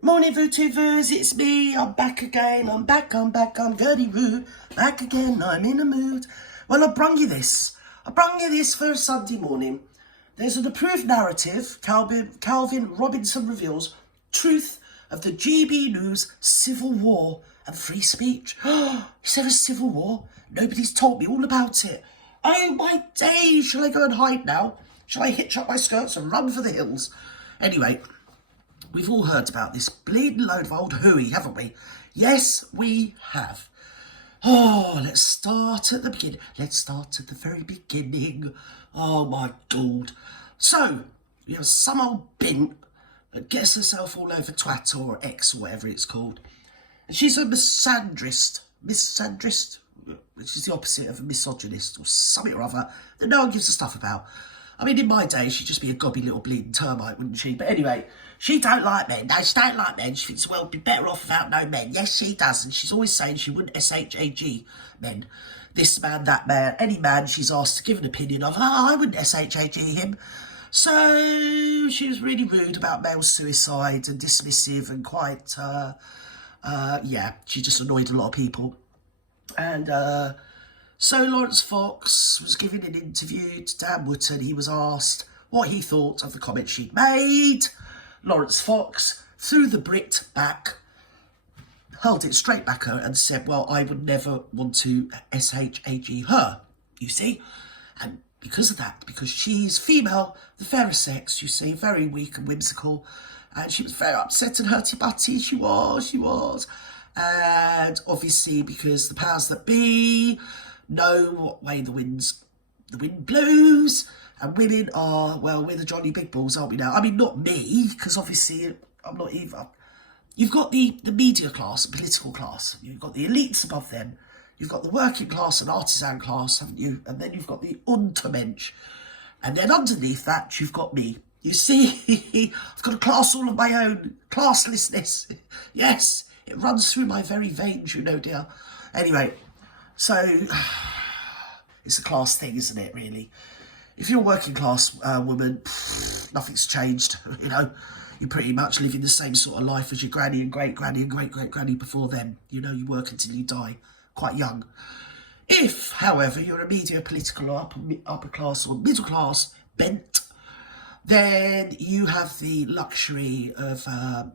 Morning VooTubers, it's me, I'm back again, I'm back, I'm very rude, back again, I'm in a mood. Well, I brung you this for a Sunday morning. There's an approved narrative, Calvin Robinson reveals truth of the GB News civil war and free speech. Is there a civil war? Nobody's told me all about it. Oh my days, shall I go and hide now? Shall I hitch up my skirts and run for the hills? Anyway, we've all heard about this bleeding load of old hooey, haven't we? Yes, we have. Oh, let's start at the beginning. Let's start at the very beginning. Oh, my God. So, you have some old bint that gets herself all over Twitter or X or whatever it's called. And she's a misandrist, which is the opposite of a misogynist or something or other that no one gives a stuff about. I mean, in my day, she'd just be a gobby little bleeding termite, wouldn't she? But anyway, she don't like men. No, she don't like men. She thinks the world would be better off without no men. Yes, she does. And she's always saying she wouldn't SHAG men. This man, that man, any man she's asked to give an opinion of. I wouldn't SHAG him. So she was really rude about male suicide and dismissive and quite, yeah, she just annoyed a lot of people. And, so Lawrence Fox was giving an interview to Dan Wootton. He was asked what he thought of the comment she'd made. Lawrence Fox threw the Brit back, held it straight back at her and said, well, I would never want to SHAG her, you see. And because of that, because she's female, the fairer sex, you see, very weak and whimsical. And she was very upset and hurty-butty. She was. And obviously because the powers that be know what way the wind blows, and women are, well, we're the Johnny Big Balls, aren't we now? I mean, not me, because obviously I'm not either. You've got the media class and political class. You've got the elites above them. You've got the working class and artisan class, haven't you? And then you've got the Untermensch. And then underneath that, you've got me. You see, I've got a class all of my own. Classlessness. Yes, it runs through my very veins, you know, dear. Anyway, so it's a class thing, isn't it, really? If you're a working class woman, nothing's changed, you know. You pretty much live in the same sort of life as your granny and great-granny and great-great-granny before them. You know, you work until you die, quite young. If, however, you're a media, political, or upper class or middle class bent, then you have the luxury of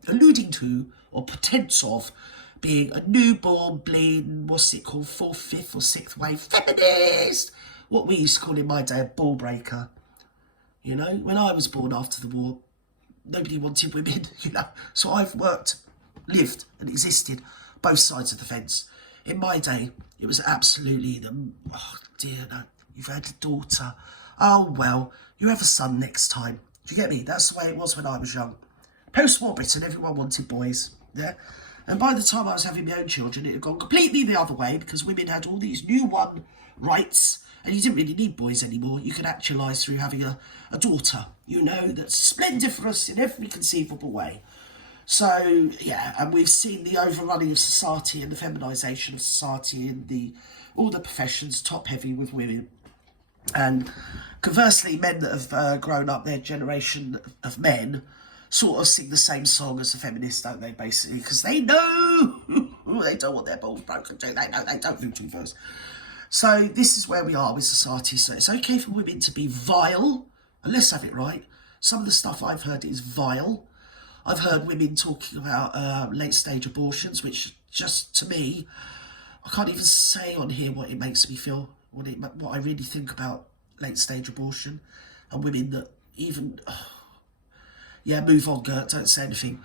alluding to, or pretense of, being a newborn, bleeding, what's it called, 4th, 5th or 6th wave feminist. What we used to call in my day a ball breaker. You know, when I was born after the war, nobody wanted women, you know. So I've lived and existed both sides of the fence. In my day, it was absolutely oh dear, no, you've had a daughter. Oh, well, you have a son next time. Do you get me? That's the way it was when I was young. Post-war Britain, everyone wanted boys, yeah? And by the time I was having my own children, it had gone completely the other way because women had all these new won rights and you didn't really need boys anymore. You could actualise through having a daughter, you know, that's splendiferous in every conceivable way. So, yeah, and we've seen the overrunning of society and the feminisation of society and all the professions top-heavy with women. And conversely, men that have grown up, their generation of men, sort of sing the same song as the feminists, don't they, basically? Because they know they don't want their balls broken, do they? No, they don't do two first. So this is where we are with society. So it's okay for women to be vile, and let's have it right. Some of the stuff I've heard is vile. I've heard women talking about late-stage abortions, which just, to me, I can't even say on here what it makes me feel, what I really think about late-stage abortion, and women that even... Yeah, move on, Gert, don't say anything.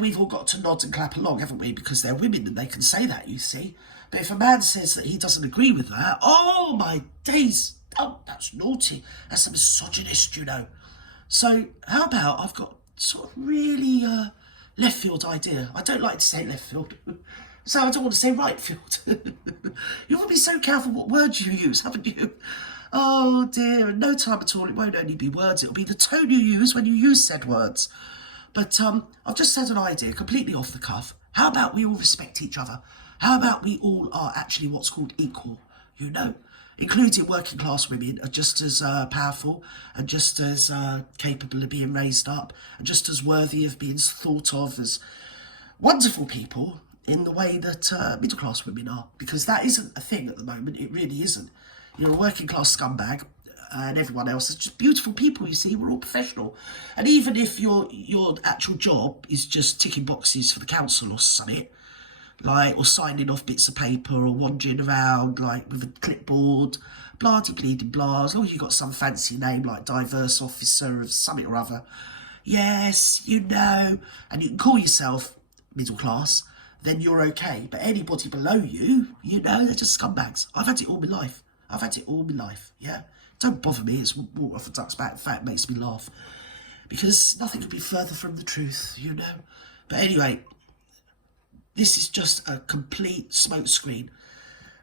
We've all got to nod and clap along, haven't we? Because they're women and they can say that, you see. But if a man says that he doesn't agree with that, oh, my days. Oh, that's naughty. That's a misogynist, you know. So how about I've got sort of really left field idea. I don't like to say left field. So I don't want to say right field. You want to be so careful what words you use, haven't you? Oh dear, in no time at all, it won't only be words, it'll be the tone you use when you use said words. But I've just said an idea, completely off the cuff. How about we all respect each other? How about we all are actually what's called equal, you know? including working class women, are just as powerful and just as capable of being raised up and just as worthy of being thought of as wonderful people in the way that middle class women are. Because that isn't a thing at the moment. It really isn't. You're a working class scumbag and everyone else is just beautiful people, you see. We're all professional. And even if your actual job is just ticking boxes for the council or something, like, or signing off bits of paper or wandering around like with a clipboard, blah-de-bleeding-blah, as long as you've got some fancy name like diverse officer of something or other, yes, you know, and you can call yourself middle class, then you're okay. But anybody below you, you know, they're just scumbags. I've had it all my life. Yeah, don't bother me. It's water off a duck's back. In fact, it makes me laugh because nothing could be further from the truth, you know. But anyway, this is just a complete smokescreen.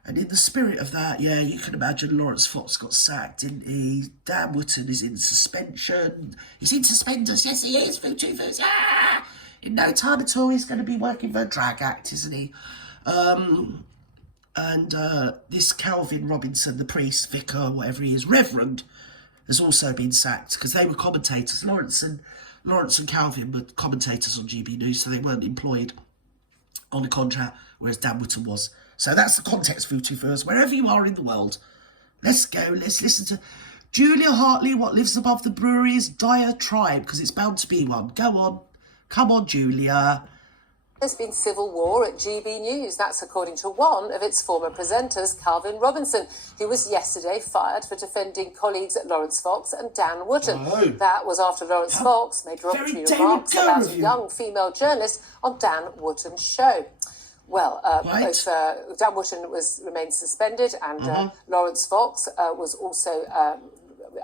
And in the spirit of that, yeah, you can imagine Lawrence Fox got sacked, didn't he? Dan Wootton is in suspension. He's in suspenders. Yes, he is. VooTubers. Yeah! In no time at all, he's going to be working for a drag act, isn't he? And this Calvin Robinson, the priest, vicar, whatever he is, Reverend, has also been sacked because they were commentators. Lawrence and Calvin were commentators on GB News, so they weren't employed on a contract, whereas Dan Wootton was. So that's the context, VooTubers. Wherever you are in the world, let's go. Let's listen to Julia Hartley, What Lives Above the Brewery's Dire Tribe, because it's bound to be one. Go on. Come on, Julia. There's been civil war at GB News. That's according to one of its former presenters, Calvin Robinson, who was yesterday fired for defending colleagues at Lawrence Fox and Dan Wootton. Oh. That was after Lawrence Fox made derogatory remarks about a young female journalist on Dan Wootton's show. Well, both Dan Wootton remained suspended and Lawrence Fox was also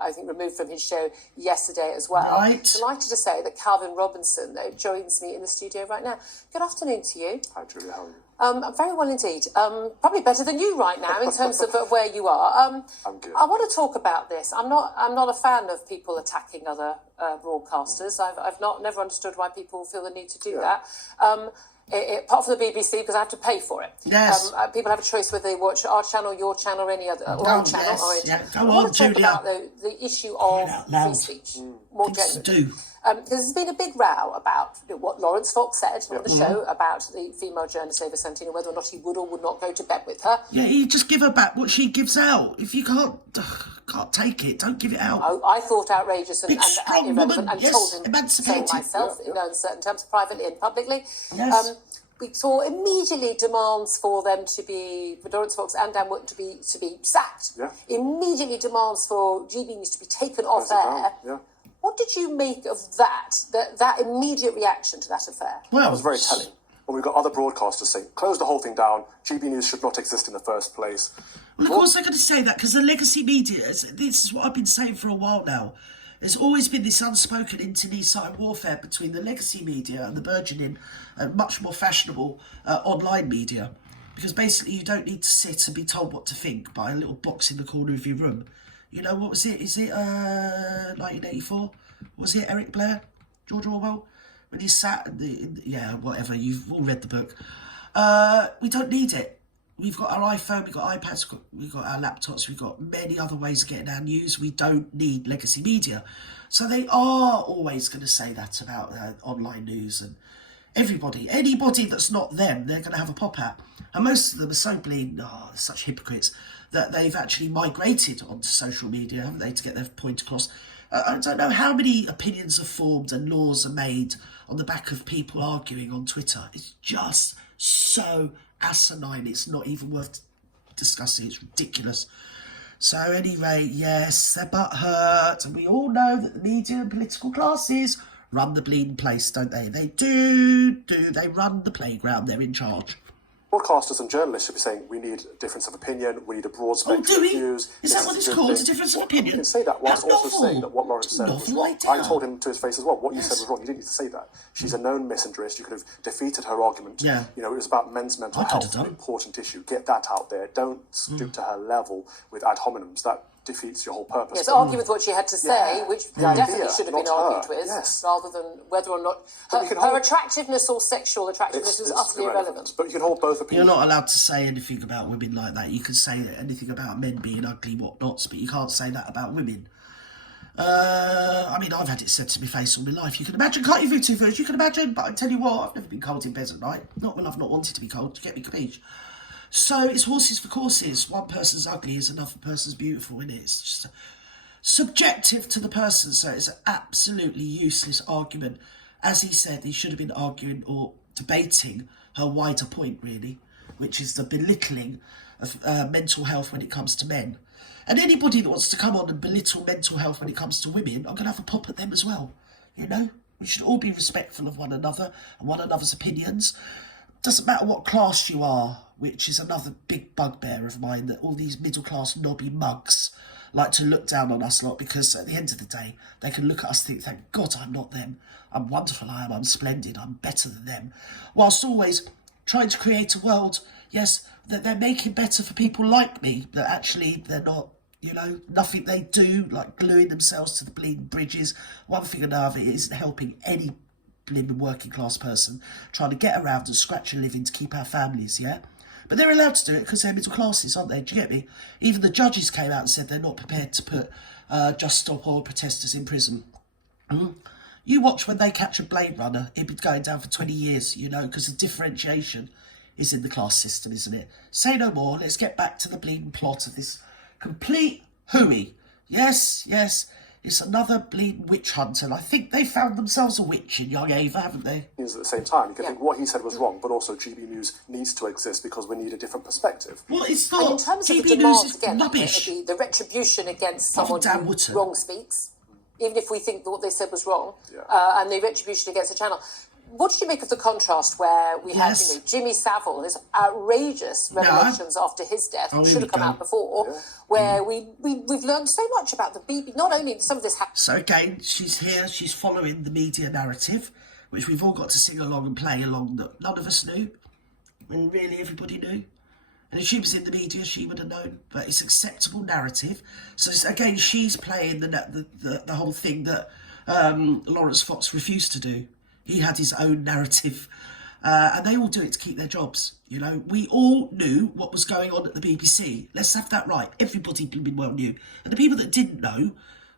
I think, removed from his show yesterday as well. Right. Delighted to say that Calvin Robinson, though, joins me in the studio right now. Good afternoon to you. Hi, Julia. How are you? I'm very well indeed. Probably better than you right now in terms of where you are. I'm good. I want to talk about this. I'm not a fan of people attacking other broadcasters. I've never understood why people feel the need to do that. Apart from the BBC, because I have to pay for it. Yes. People have a choice whether they watch our channel, your channel, or any other our channel. Yes. Yeah. Go I want on, to talk Julia. about the issue of free speech more generally. Because there's been a big row about what Lawrence Fox said on the show about the female journalist over 17 and whether or not he would or would not go to bed with her. Yeah, you just give her back what she gives out. If you can't take it, don't give it out. I thought outrageous and irrelevant woman. and Yes, told him emancipated. so myself in uncertain terms, privately and publicly. Yes. We saw immediately demands for them to be, for Lawrence Fox and Dan Wootton to be sacked. Yeah. Immediately demands for GB News to be taken off air. Yeah. What did you make of that immediate reaction to that affair? Well, it was very telling. When we've got other broadcasters saying, close the whole thing down, GB News should not exist in the first place. Well, of course they're going to say that because the legacy media, this is what I've been saying for a while now. There's always been this unspoken internecine warfare between the legacy media and the burgeoning and much more fashionable online media. Because basically you don't need to sit and be told what to think by a little box in the corner of your room. You know, what was it? Is it 1984? Was it Eric Blair? George Orwell? When he sat yeah, whatever, you've all read the book. We don't need it. We've got our iPhone, we've got iPads, we've got our laptops, we've got many other ways of getting our news. We don't need legacy media. So they are always going to say that about online news and anybody that's not them, they're going to have a pop at. And most of them are so blatant, such hypocrites, that they've actually migrated onto social media, haven't they, to get their point across. I don't know how many opinions are formed and laws are made on the back of people arguing on Twitter. It's just so asinine. It's not even worth discussing. It's ridiculous. So anyway, yes, they're butthurt. And we all know that the media and political classes run the bleeding place, don't they? They do. They run the playground. They're in charge. Broadcasters and journalists should be saying, we need a difference of opinion, we need a broad spectrum of views. Is that what it's called, a difference of opinion? You can say that whilst also saying that what Lawrence said was wrong. I told him to his face as well, what you said was wrong, you didn't need to say that. She's a known misandrist, you could have defeated her argument. Yeah. You know, it was about men's mental health, an important issue. Get that out there. Don't stoop to her level with ad hominems. That defeats your whole purpose. Yes, argue with what she had to say, which definitely should have been argued with, rather than whether or not her attractiveness or sexual attractiveness is utterly irrelevant. But you can hold both opinions. You're not allowed to say anything about women like that. You can say anything about men being ugly, whatnots, but you can't say that about women. I mean, I've had it said to my face all my life. You can imagine, can't you, VTubers? You can imagine, but I tell you what, I've never been cold in bed at night. Not when I've not wanted to be cold, to get me capiche. So it's horses for courses. One person's ugly is another person's beautiful, isn't it? It's just subjective to the person, so it's an absolutely useless argument. As he said, he should have been arguing or debating her wider point, really, which is the belittling of mental health when it comes to men. And anybody that wants to come on and belittle mental health when it comes to women, I'm going to have a pop at them as well. You know, we should all be respectful of one another and one another's opinions. Doesn't matter what class you are, which is another big bugbear of mine, that all these middle-class knobby mugs like to look down on us lot, because at the end of the day, they can look at us and think, thank God I'm not them. I'm wonderful, I'm splendid, I'm better than them. Whilst always trying to create a world, yes, that they're making better for people like me, that actually they're not, you know, nothing they do, like gluing themselves to the bleeding bridges, one thing or another, it isn't helping any blimmin' working class person trying to get around and scratch a living to keep our families, yeah? But they're allowed to do it because they're middle classes, aren't they? Do you get me? Even the judges came out and said they're not prepared to put Just Stop Oil protesters in prison. You watch when they catch a Blade Runner, it'd be going down for 20 years, you know, because the differentiation is in the class system, isn't it? Say no more, let's get back to the bleeding plot of this complete hooey. Yes, it's another bleeding witch hunt, and I think they found themselves a witch in young Ava, haven't they? At the same time, you can think what he said was wrong, but also GB News needs to exist because we need a different perspective. Well, it's not. And in terms of GB the News demands, is again, rubbish. the retribution against someone who wrong speaks, even if we think that what they said was wrong, and the retribution against the channel. What did you make of the contrast where we had, you know, Jimmy Savile, his outrageous revelations after his death, which should have come out before, where we've learned so much about the BBC, not only some of this happened. So again, she's here, she's following the media narrative, which we've all got to sing along and play along, that none of us knew, when really everybody knew. And if she was in the media, she would have known. But it's acceptable narrative. So again, she's playing the whole thing that Lawrence Fox refused to do. He had his own narrative, and they all do it to keep their jobs. You know, we all knew what was going on at the BBC. Let's have that right. Everybody well knew. And the people that didn't know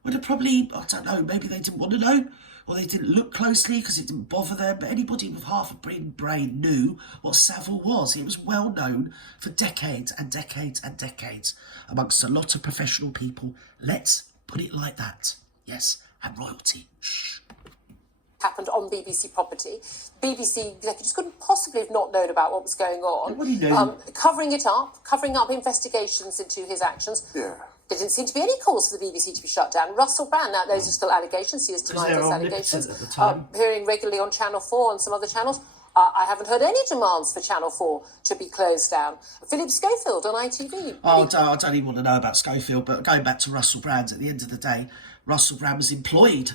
would have probably, I don't know, maybe they didn't want to know, or they didn't look closely because it didn't bother them. But anybody with half a brain knew what Savile was. It was well known for decades and decades and decades amongst a lot of professional people. Let's put it like that. Yes, and royalty. Shh. Happened on BBC property. BBC executives couldn't possibly have not known about what was going on. Covering up investigations into his actions. Yeah. There didn't seem to be any cause for the BBC to be shut down. Russell Brand, now those are still allegations, he has denied those allegations. At the time. Appearing regularly on Channel 4 and some other channels. I haven't heard any demands for Channel 4 to be closed down. Philip Schofield on ITV. I don't even want to know about Schofield, but going back to Russell Brand, at the end of the day, Russell Brand was employed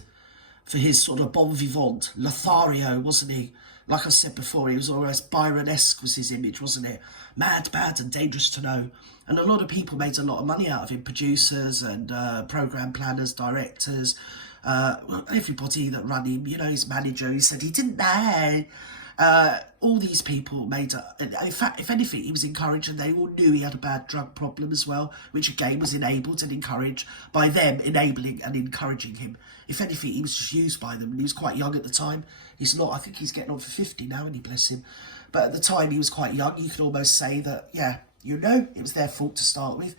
for his sort of bon vivant, Lothario, wasn't he? Like I said before, he was almost Byron-esque was his image, wasn't it? Mad, bad and dangerous to know. And a lot of people made a lot of money out of him, producers and programme planners, directors, everybody that ran him, you know, his manager, he said he didn't know. All these people made, in fact, if anything, he was encouraged, and they all knew he had a bad drug problem as well, which again was enabled and encouraged by them enabling and encouraging him. If anything, he was just used by them, and he was quite young at the time. He's not, I think he's getting on for 50 now, and he bless him. But at the time, he was quite young. You could almost say that, yeah, you know, it was their fault to start with,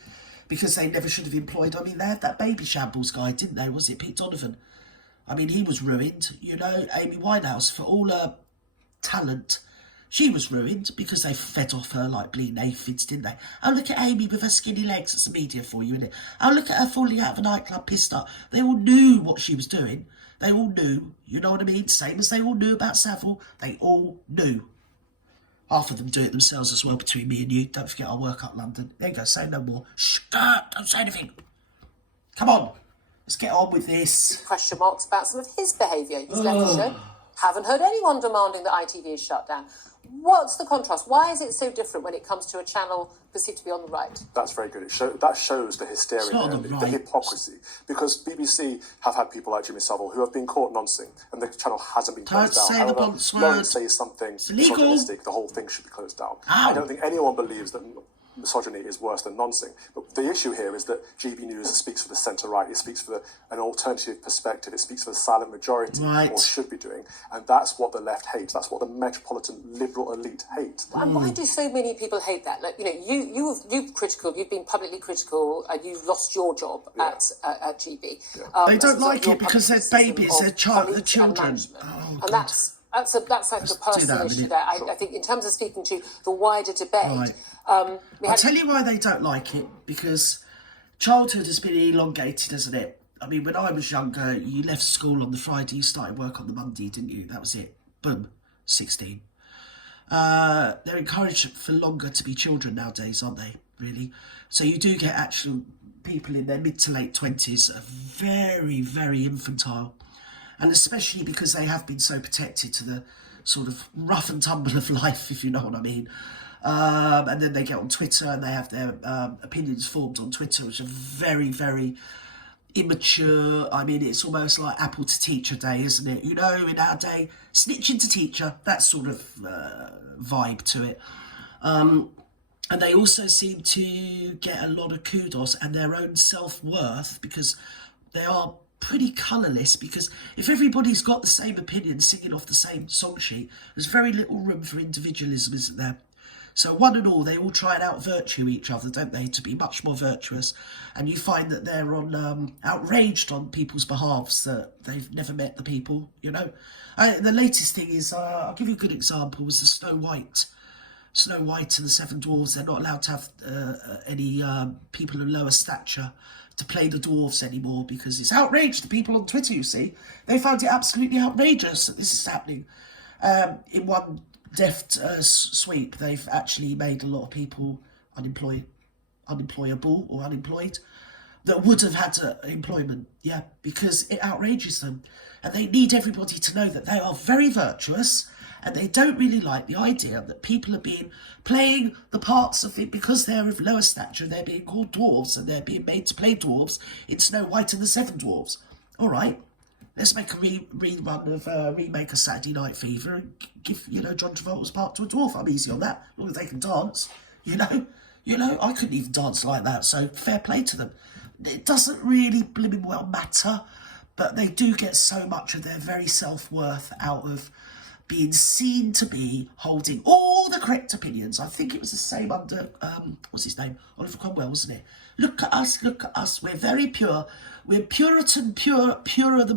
because they never should have employed, I mean, they had that Baby Shambles guy, didn't they? Was it Pete Donovan? I mean, he was ruined, you know. Amy Winehouse, for all her talent, she was ruined because they fed off her like bleeding aphids, didn't they? Oh, look at Amy with her skinny legs. That's the media for you, isn't it? Oh, look at her falling out of a nightclub pissed up. They all knew what she was doing. They all knew, you know what I mean? Same as they all knew about Savile. They all knew. Half of them do it themselves as well, between me and you. Don't forget our work up London. There you go, say no more. Shh, don't say anything. Come on, let's get on with this. Question marks about some of his behaviour. He's left the show. Haven't heard anyone demanding that ITV is shut down. What's the contrast? Why is it so different when it comes to a channel perceived to be on the right? That's very good. That shows the hysteria and the hypocrisy. Because BBC have had people like Jimmy Savile who have been caught noncing, and the channel hasn't been closed down. However, Lawrence says something misogynistic, the whole thing should be closed down. I don't think anyone believes that misogyny is worse than noncing. But the issue here is that GB News speaks for the centre-right. It speaks for an alternative perspective. It speaks for the silent majority, or should be doing. And that's what the left hates. That's what the metropolitan liberal elite hate. And why do so many people hate that? Like, you've been publicly critical, and you've lost your job at GB. They don't like it because they're babies, they're children. And that's like a personal issue there. I think in terms of speaking to the wider debate... I'll tell you why they don't like it, because childhood has been elongated, hasn't it? I mean, when I was younger, you left school on the Friday, you started work on the Monday, didn't you? That was it. Boom, 16. They're encouraged for longer to be children nowadays, aren't they, really? So you do get actual people in their mid to late 20s are very, very infantile. And especially because they have been so protected to the sort of rough and tumble of life, if you know what I mean. And then they get on Twitter and they have their opinions formed on Twitter, which are very, very immature. I mean, it's almost like apple to teacher day, isn't it? You know, in our day, snitching to teacher, that sort of vibe to it. And they also seem to get a lot of kudos and their own self-worth, because they are pretty colourless, because if everybody's got the same opinion singing off the same song sheet, there's very little room for individualism, isn't there? So one and all, they all try and out-virtue each other, don't they, to be much more virtuous. And you find that they're outraged on people's behalves, that they've never met the people, you know. The latest thing is, I'll give you a good example, was the Snow White and the Seven Dwarfs. They're not allowed to have any people of lower stature to play the dwarves anymore, because it's outraged the people on Twitter, you see. They found it absolutely outrageous that this is happening. In one deft sweep, they've actually made a lot of people unemployable or unemployed that would have had employment, because it outrages them. And they need everybody to know that they are very virtuous, and they don't really like the idea that people are playing the parts of it because they're of lower stature. They're being called dwarves, and they're being made to play dwarves in Snow White and the Seven Dwarfs. All right, let's make a rerun of remake of Saturday Night Fever and give, John Travolta's part to a dwarf. I'm easy on that, as long as they can dance. You know, I couldn't even dance like that, so fair play to them. It doesn't really blooming well matter, but they do get so much of their very self-worth out of being seen to be holding all the correct opinions. I think it was the same under, what's his name? Oliver Cromwell, wasn't it? Look at us, we're very pure. We're purer than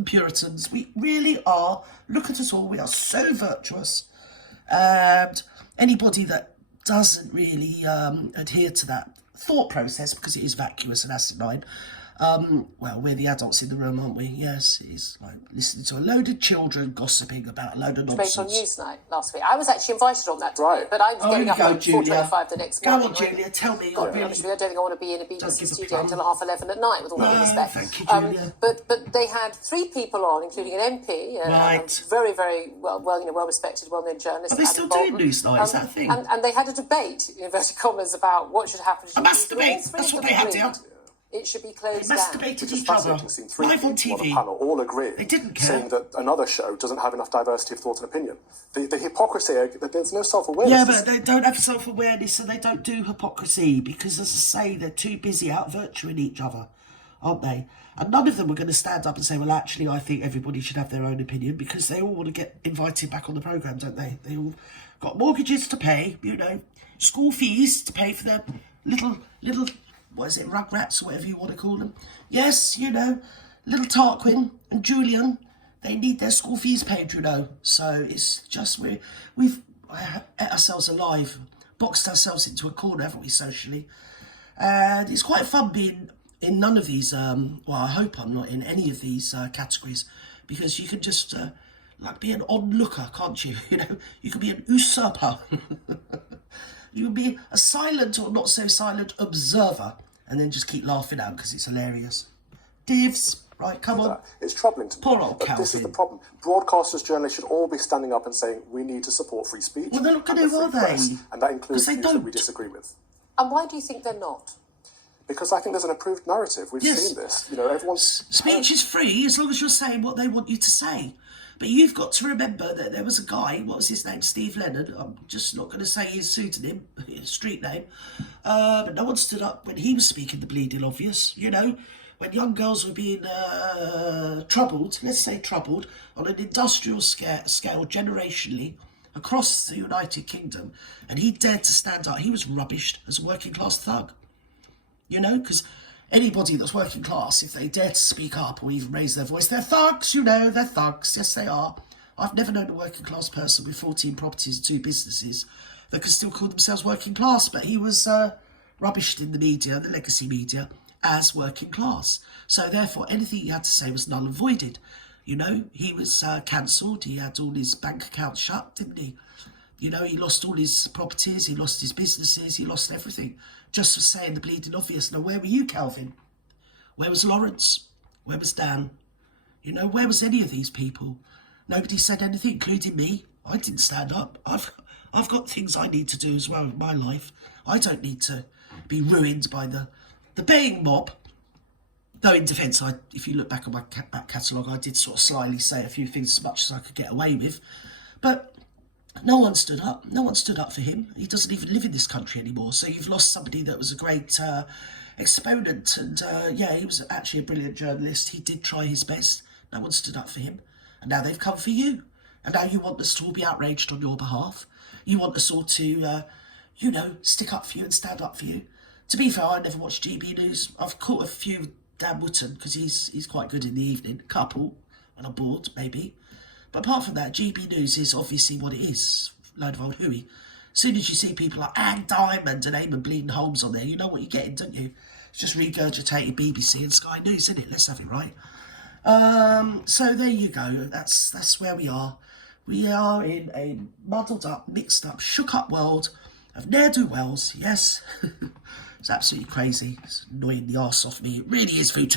Puritans. We really are. Look at us all, we are so virtuous. And anybody that doesn't really adhere to that thought process, because it is vacuous and asinine, well, we're the adults in the room, aren't we? Yes, it's like listening to a load of children gossiping about a load of nonsense. Based on Newsnight last week. I was actually invited on that today, but I was getting up at 4:25 the next morning. Go on, Julia, tell me. I don't think I want to be in a BBC studio until 11:30 at night, with all due respect. Thank you, Julia. But they had 3 people on, including an MP, a very, very well-respected, well-known journalist. Are they still doing Newsnight? Is that a thing? And they had a debate, in inverted commas, about what should happen to a masturbate. That's what they had down. It should be closed down. Masturbated each other, live on TV. On the panel all agree. They didn't care. Saying that another show doesn't have enough diversity of thought and opinion. The hypocrisy, there's no self-awareness. Yeah, but they don't have self-awareness, so they don't do hypocrisy, because, as I say, they're too busy out-virtuing each other, aren't they? And none of them are going to stand up and say, well, actually, I think everybody should have their own opinion, because they all want to get invited back on the programme, don't they? They all got mortgages to pay, school fees to pay for their little what is it, rugrats, or whatever you want to call them. Yes, little Tarquin and Julian, they need their school fees paid, So it's just, we've ate ourselves alive, boxed ourselves into a corner, haven't we, socially? And it's quite fun being in none of these, well, I hope I'm not in any of these categories, because you can just, be an onlooker, can't you? You can be an usurper. You can be a silent or not so silent observer, and then just keep laughing out because it's hilarious. Divs. Right, come on. It's troubling to me. Poor old Calvin. This is the problem. Broadcasters, journalists should all be standing up and saying, we need to support free speech. Well, they're not going to, are they? And that includes views that we disagree with. And why do you think they're not? Because I think there's an approved narrative. We've seen this. You know, everyone's... Speech is free as long as you're saying what they want you to say. But you've got to remember that there was a guy, what was his name, Steve Leonard, I'm just not going to say his pseudonym, his street name, but no one stood up when he was speaking the bleeding obvious, you know, when young girls were being troubled, let's say troubled, on an industrial scale generationally, across the United Kingdom, and he dared to stand up. He was rubbished as a working class thug, you know, because anybody that's working class, if they dare to speak up or even raise their voice, they're thugs, you know, they're thugs. Yes, they are. I've never known a working class person with 14 properties and 2 businesses that could still call themselves working class, but he was rubbished in the media, the legacy media, as working class. So therefore, anything he had to say was null and voided. You know, he was cancelled. He had all his bank accounts shut, didn't he? You know, he lost all his properties, he lost his businesses, he lost everything. Just for saying the bleeding obvious. Now, where were you, Calvin? Where was Lawrence? Where was Dan? You know, where was any of these people? Nobody said anything, including me. I didn't stand up. I've got things I need to do as well in my life. I don't need to be ruined by the baying mob. Though in defence, if you look back on my back catalogue, I did sort of slyly say a few things as much as I could get away with. But no one stood up. No one stood up for him. He doesn't even live in this country anymore. So you've lost somebody that was a great exponent. And yeah, he was actually a brilliant journalist. He did try his best. No one stood up for him. And now they've come for you. And now you want us to all be outraged on your behalf. You want us all to, you know, stick up for you and stand up for you. To be fair, I never watched GB News. I've caught a few with Dan Wootton because he's quite good in the evening. A couple when I'm bored, maybe. But apart from that, GB News is obviously what it is. Load of old hooey. As soon as you see people like Anne Diamond and Eamon Bleeding Holmes on there, you know what you're getting, don't you? It's just regurgitated BBC and Sky News, isn't it? Let's have it right. So there you go. That's where we are. We are in a muddled up, mixed up, shook up world of ne'er-do-wells, yes. It's absolutely crazy. It's annoying the arse off me. It really is, Food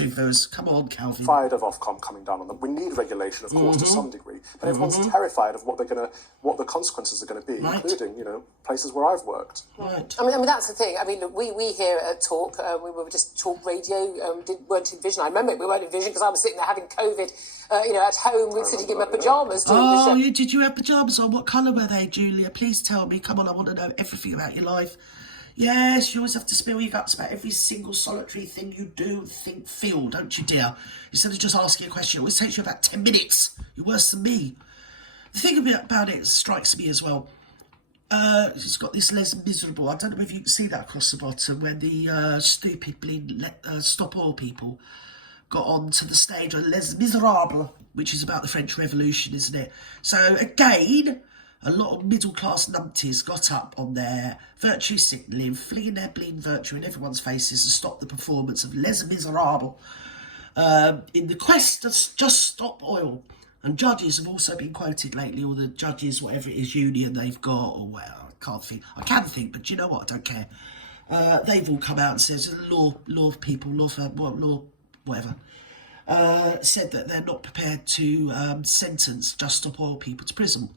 Come on, Calvin. Fired of Ofcom coming down on them. We need regulation, of course, to some degree, but everyone's terrified of what the consequences are going to be, including, you know, places where I've worked. Right. I mean that's the thing. I mean, look, we here at Talk, we were just Talk Radio, weren't in Vision. I remember we weren't in Vision because I was sitting there having COVID, you know, at home, sitting in my pyjamas doing the show. Oh, did you have pyjamas on? What colour were they, Julia? Please tell me. Come on, I want to know everything about your life. Yes, you always have to spill your guts about every single solitary thing you do, think, feel, don't you, dear? Instead of just asking a question, it always takes you about 10 minutes. You're worse than me. The thing about it strikes me as well. It's got this Les Miserable. I don't know if you can see that across the bottom, where the stupid Stop Oil people got onto the stage on Les Miserables, which is about the French Revolution, isn't it? So again, a lot of middle-class numpties got up on their virtue signaling, flinging their bleeding virtue in everyone's faces to stop the performance of Les Miserables in the quest to just stop oil. And judges have also been quoted lately, or the judges, whatever it is, union they've got, or well, I can think, but you know what, I don't care. They've all come out and said, law people, whatever, said that they're not prepared to sentence Just Stop Oil people to prison.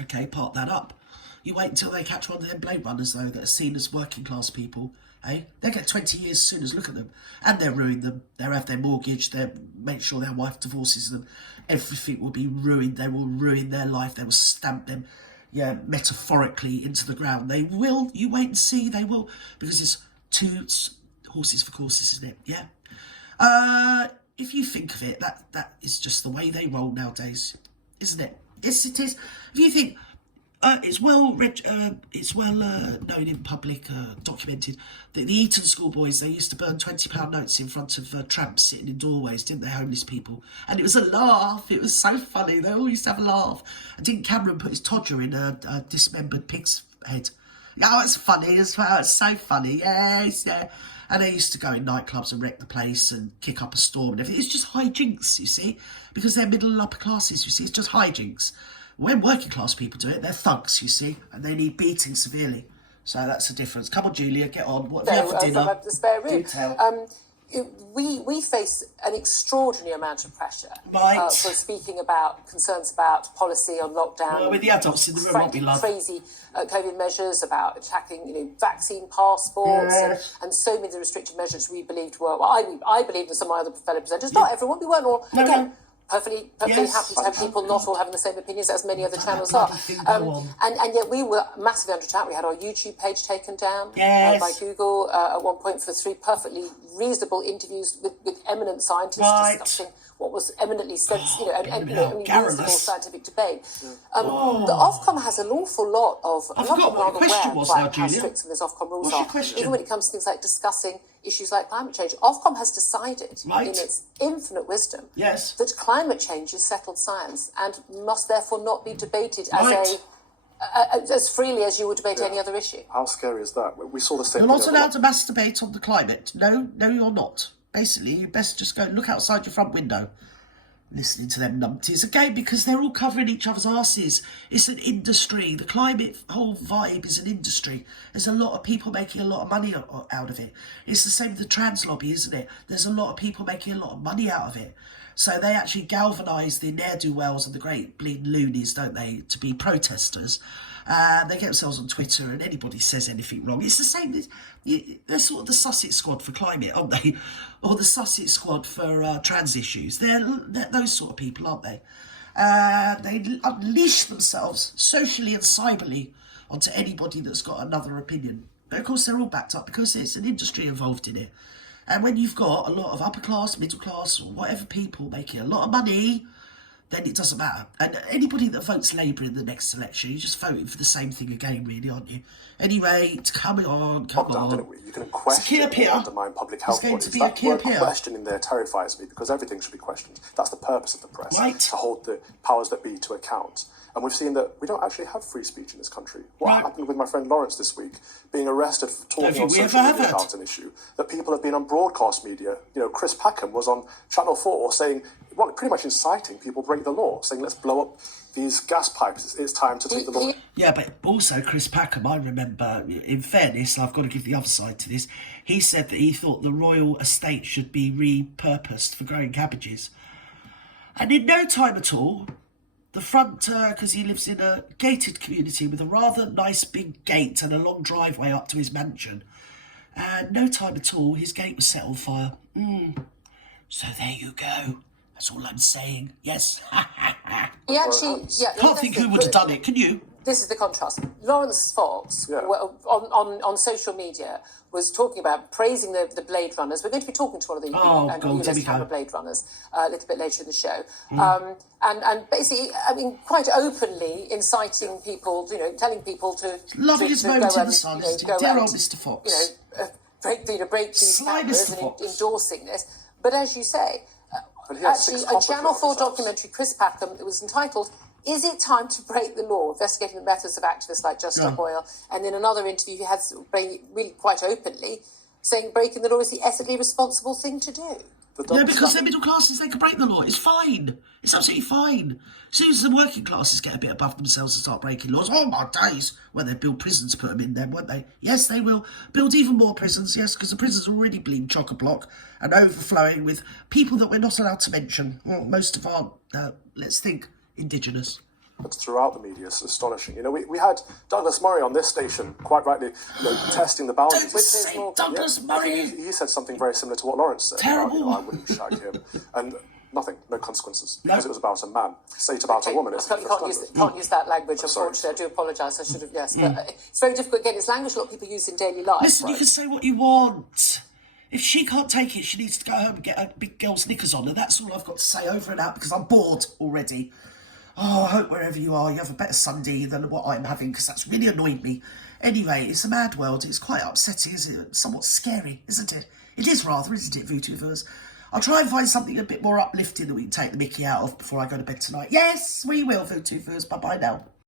Okay, part that up. You wait until they catch one of them Blade Runners, though, that are seen as working class people. Eh? They get 20 years as soon as look at them. And they'll ruin them. They'll have their mortgage. They'll make sure their wife divorces them. Everything will be ruined. They will ruin their life. They will stamp them, yeah, metaphorically into the ground. They will. You wait and see. They will. Because it's two horses for courses, isn't it? Yeah. If you think of it, that is just the way they roll nowadays, isn't it? Yes, it is. If you think it's well known in public, documented, that the Eton schoolboys, they used to burn £20 notes in front of tramps sitting in doorways, didn't they, homeless people? And it was a laugh. It was so funny. They all used to have a laugh. And didn't Cameron put his todger in a dismembered pig's head? Oh, it's funny as well. It's so funny. Yes, yeah. And they used to go in nightclubs and wreck the place and kick up a storm and everything. It's just hijinks, you see, because they're middle and upper classes, you see. It's just hijinks. When working class people do it, they're thugs, you see, and they need beating severely. So that's the difference. Come on, Julia, get on. What have you had for dinner? The spare room. Do tell. we face an extraordinary amount of pressure right. for speaking about concerns about policy on lockdown. Well, with the adults in the room, won't we, love? Crazy COVID measures about attacking, vaccine passports and so many of the restrictive measures we believed were. Well, I believe in some of my other fellow presenters. Not everyone. We weren't all. Again, perfectly happy to have people not all having the same opinions as many other channels are. And yet we were massively under attack. We had our YouTube page taken down by Google at one point for 3 perfectly reasonable interviews with eminent scientists discussing what was eminently reasonable scientific debate. The Ofcom has an awful lot of... I forgot what the question was now, Julia. How strict some of those Ofcom rules What's are. your question? Even when it comes to things like discussing issues like climate change. Ofcom has decided, in its infinite wisdom, that climate change is settled science and must therefore not be debated as freely as you would debate any other issue. How scary is that? We saw the same. You're not allowed to masturbate on the climate. No, you're not. Basically, you best just go and look outside your front window, listening to them numpties again, because they're all covering each other's arses. It's an industry. The climate whole vibe is an industry. There's a lot of people making a lot of money out of it. It's the same with the trans lobby, isn't it? There's a lot of people making a lot of money out of it. So they actually galvanise the ne'er-do-wells and the great bleeding loonies, don't they, to be protesters. They get themselves on Twitter and anybody says anything wrong. It's the same. They're sort of the Sussex squad for climate, aren't they? Or the Sussex squad for trans issues. They're those sort of people, aren't they? They unleash themselves socially and cyberly onto anybody that's got another opinion. But of course, they're all backed up because it's an industry involved in it. And when you've got a lot of upper class, middle class, or whatever people making a lot of money, then it doesn't matter. And anybody that votes Labour in the next election, you're just voting for the same thing again, really, aren't you? Anyway, it's coming on. You're going to question and undermine public health bodies. That word questioning there terrifies me, because everything should be questioned. That's the purpose of the press, to hold the powers that be to account. And we've seen that we don't actually have free speech in this country. What happened with my friend Lawrence this week, being arrested for talking on social media about an issue, that people have been on broadcast media. Chris Packham was on Channel 4 saying, pretty much inciting people to break the law, saying, let's blow up these gas pipes. It's time to take the law. Yeah, but also Chris Packham, I remember, in fairness, I've got to give the other side to this, he said that he thought the royal estate should be repurposed for growing cabbages. And in no time at all, the front, because he lives in a gated community with a rather nice big gate and a long driveway up to his mansion. And no time at all, his gate was set on fire. So there you go. That's all I'm saying. Yes. He actually, can't think who would have done it. Can you? This is the contrast. Lawrence Fox on social media was talking about praising the Blade Runners. We're going to be talking to one of the US camera Blade Runners a little bit later in the show. And basically, quite openly inciting people, telling people to... Loving his moment in the sun, dear old Mr. Fox. Break these cameras and endorsing this. But as you say, actually, a Channel 4 documentary, Chris Packham, it was entitled... Is it time to break the law? Investigating the methods of activists like Just Stop Oil. And in another interview, he had really quite openly saying breaking the law is the ethically responsible thing to do. No, because they're middle classes, they can break the law. It's fine. It's absolutely fine. As soon as the working classes get a bit above themselves and start breaking laws, oh my days, well, they'll build prisons, put them in there, won't they? Yes, they will. Build even more prisons, yes, because the prisons are already being chock-a-block and overflowing with people that we're not allowed to mention. Well, most of our, let's think, indigenous. But throughout the media, it's astonishing. We had Douglas Murray on this station, quite rightly, testing the boundaries. Don't say Douglas Murray! He said something very similar to what Lawrence said. Terrible. I wouldn't shag him. And nothing, no consequences, because it was about a man. Say it about a woman. You can't use that language, unfortunately. I do apologise, I should have, yes. But it's very difficult. Again, it's language a lot of people use in daily life. Listen, you can say what you want. If she can't take it, she needs to go home and get her big girl's knickers on, and that's all I've got to say over and out, because I'm bored already. Oh, I hope wherever you are, you have a better Sunday than what I'm having, because that's really annoyed me. Anyway, it's a mad world. It's quite upsetting, isn't it? Somewhat scary, isn't it? It is rather, isn't it, VTubers? I'll try and find something a bit more uplifting that we can take the mickey out of before I go to bed tonight. Yes, we will, VTubers. Bye-bye now.